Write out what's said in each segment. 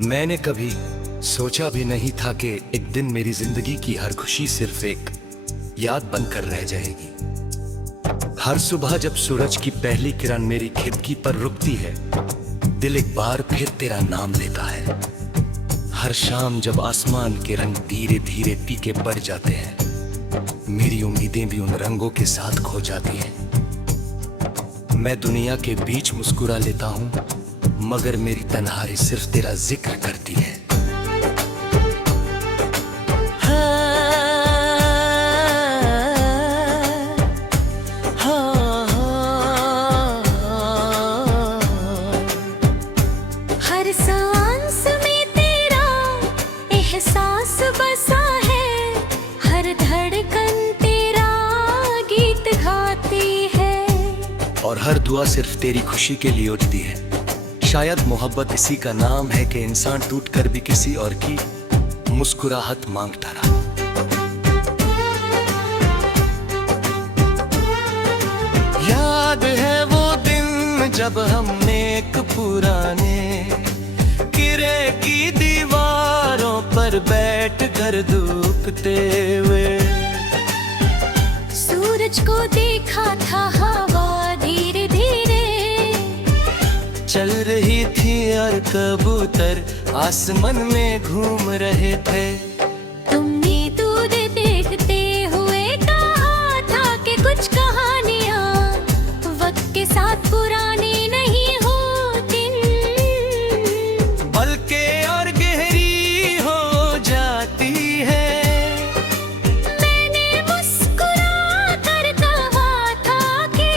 मैंने कभी सोचा भी नहीं था कि एक दिन मेरी जिंदगी की हर खुशी सिर्फ एक याद बनकर रह जाएगी। हर सुबह जब सूरज की पहली किरण मेरी खिड़की पर रुकती है, दिल एक बार फिर तेरा नाम लेता है। हर शाम जब आसमान के रंग धीरे धीरे फीके पड़ जाते हैं, मेरी उम्मीदें भी उन रंगों के साथ खो जाती हैं। मैं दुनिया के बीच मुस्कुरा लेता हूँ, मगर मेरी तन्हाई सिर्फ तेरा जिक्र करती है। हर सांस में तेरा एहसास बसा है, हर धड़कन तेरा गीत गाती है, और हर दुआ सिर्फ तेरी खुशी के लिए उठती है। शायद मोहब्बत इसी का नाम है कि इंसान टूट कर भी किसी और की मुस्कुराहट मांगता रहा। याद है वो दिन जब हमने एक पुराने किले की दीवारों पर बैठ कर धूपते हुए सूरज को देखा था। हवा धीरे धीरे चल रही थी और कबूतर आसमान में घूम रहे थे। तुमने दूध देखते हुए कहा था कि कुछ कहानियां वक्त के साथ पुरानी नहीं होती, बल्कि और गहरी हो जाती है। मैंने मुस्कुरा कर कहा था कि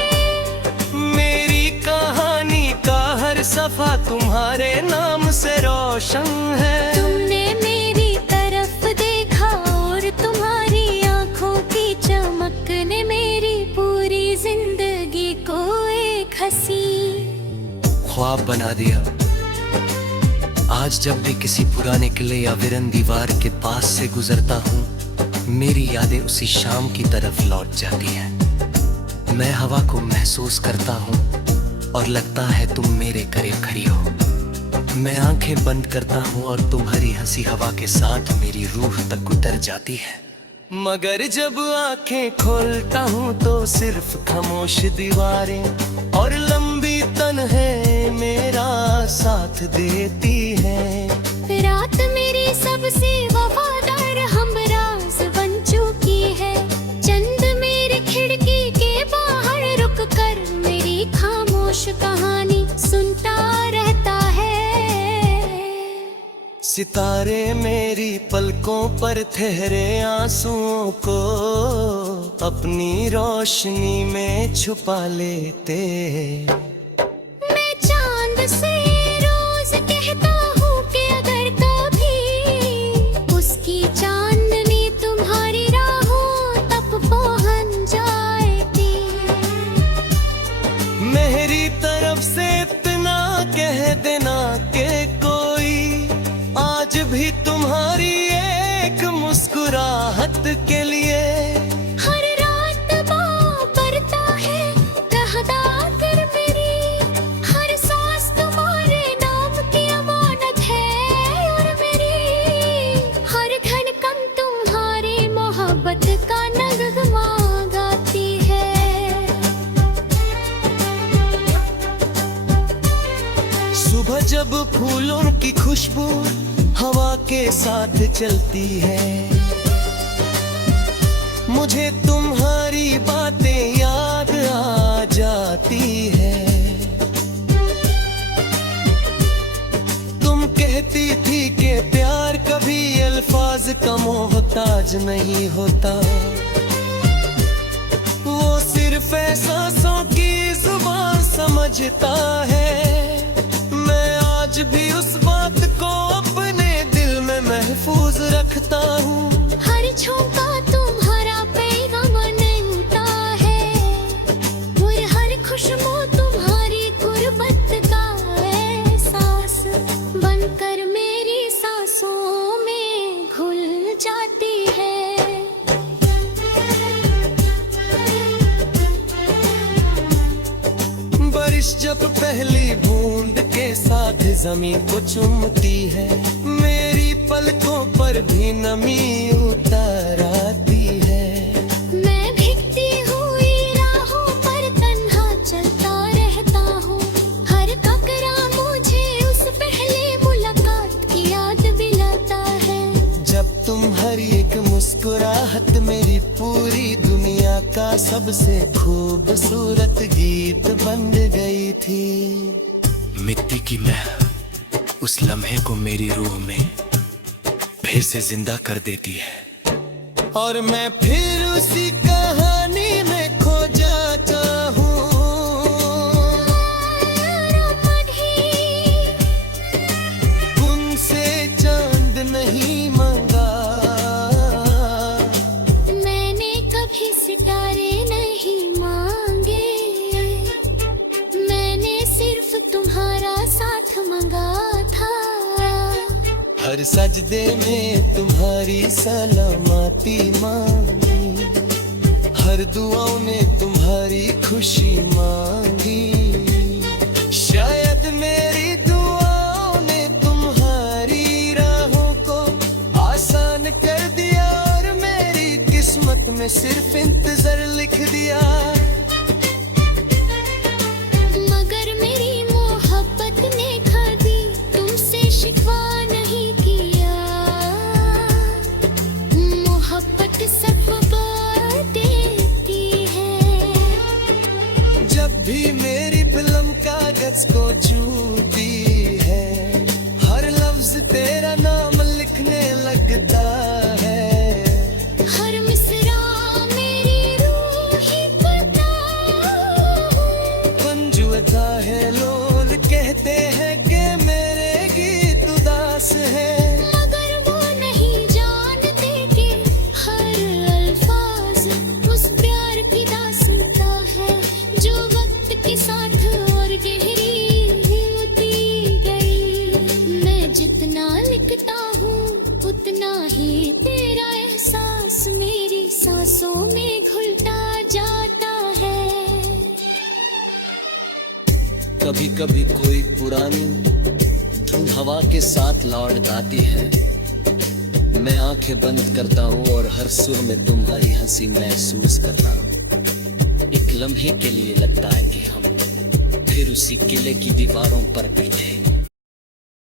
मेरी कहानी का हर सफा तुम्हारे नाम से रोशन है। तुमने मेरी तरफ देखा और तुम्हारी आंखों की चमक ने मेरी पूरी जिंदगी को एक हंसी ख्वाब बना दिया। आज जब भी किसी पुराने किले या वीरन दीवार के पास से गुजरता हूँ, मेरी यादें उसी शाम की तरफ लौट जाती हैं। मैं हवा को महसूस करता हूँ और लगता है तुम मेरे करीब खड़ी हो। मैं आंखें बंद करता हूँ और तुम्हारी हंसी हवा के साथ मेरी रूह तक उतर जाती है। मगर जब आंखें खोलता हूँ तो सिर्फ खामोश दीवारें और लंबी तन्हाई मेरा साथ देती है। रात मेरी सबसे वफादार हमराज बन चुकी है। चंद मेरी खिड़की के बाहर रुक कर मेरी खामोश कहानी सुनता रहता है। सितारे मेरी पलकों पर ठहरे आंसुओं को अपनी रोशनी में छुपा लेते। मैं चांद से रोज कहता हूँ कि अगर कभी उसकी चांदनी तुम्हारी राहों तक पहुँच जाएगी, मेरी तरफ से इतना कह देना कि कोई आज भी तुम्हारी एक मुस्कुराहट के लिए हर रात बाबरता है कहता फिर मेरी हर सांस तुम्हारे नाम की अमानत है, और मेरी हर धड़कन तुम्हारी मोहब्बत का नगमा गाती है। सुबह जब फूलों की खुशबू हवा के साथ चलती है, मुझे तुम्हारी बातें याद आ जाती है। तुम कहती थी कि प्यार कभी अल्फाज का मोहताज नहीं होता, वो सिर्फ एहसासों की जुबान समझता है। मैं आज भी उस बात को अपने दिल में महफूज रखता हूँ। हर झोंका तुम्हारा पैगाम देता है, और हर खुशबू तुम्हारी गुर्बत का एहसास बनकर मेरी सांसों में घुल जाती है। बारिश जब पहली बूंद के साथ साथ जमीन को चूमती है, मेरी पलकों पर भी नमी उतर आती है। मैं भीगती हुई राहों पर तन्हा चलता रहता हूँ, हर ककरा मुझे उस पहले मुलाकात की याद दिलाता है। जब तुम्हारी एक मुस्कुराहट मेरी पूरी दुनिया का सबसे खूबसूरत गीत बन गई थी। मिट्टी की महक उस लम्हे को मेरी रूह में फिर से जिंदा कर देती है, और मैं फिर उसी कहानी में खो जाता हूँ। उनसे चांद नहीं मांगा, मैंने कभी सितारे नहीं मांगे, मैंने सिर्फ तुम्हारा साथ मांगा था। हर सजदे में तुम्हारी सलामती मांगी, हर दुआओं ने तुम्हारी खुशी मांगी। शायद मेरी दुआओं ने तुम्हारी राहों को आसान कर दिया, और मेरी किस्मत में सिर्फ इंतजार लिख दिया। मगर मेरी मोहब्बत ने कभी तुमसे शिकवा नहीं किया, मोहब्बत सब देती है। जब भी मेरी फिल्म कागज को छूती है, हर लफ्ज तेरा नाम लिखने लगता है। हर मिसरा मेरी रूह ही पता, पंजुअता है लोग कहते हैं कि मेरे गीत उदास है, मगर वो नहीं जानते कि हर अल्फाज उस प्यार की दास्तां है, जो वक्त के साथ और गहरी होती गई। मैं जितना लिखता हूँ उतना ही तेरा एहसास मेरी सांसों में घुलता जाता है। कभी कभी कोई पुरानी धुन हवा के साथ लौट आती है, मैं आंखें बंद करता हूँ और हर सुर में तुम्हारी हंसी महसूस करता हूँ। एक लम्हे के लिए लगता है कि हम फिर उसी किले की दीवारों पर बैठे,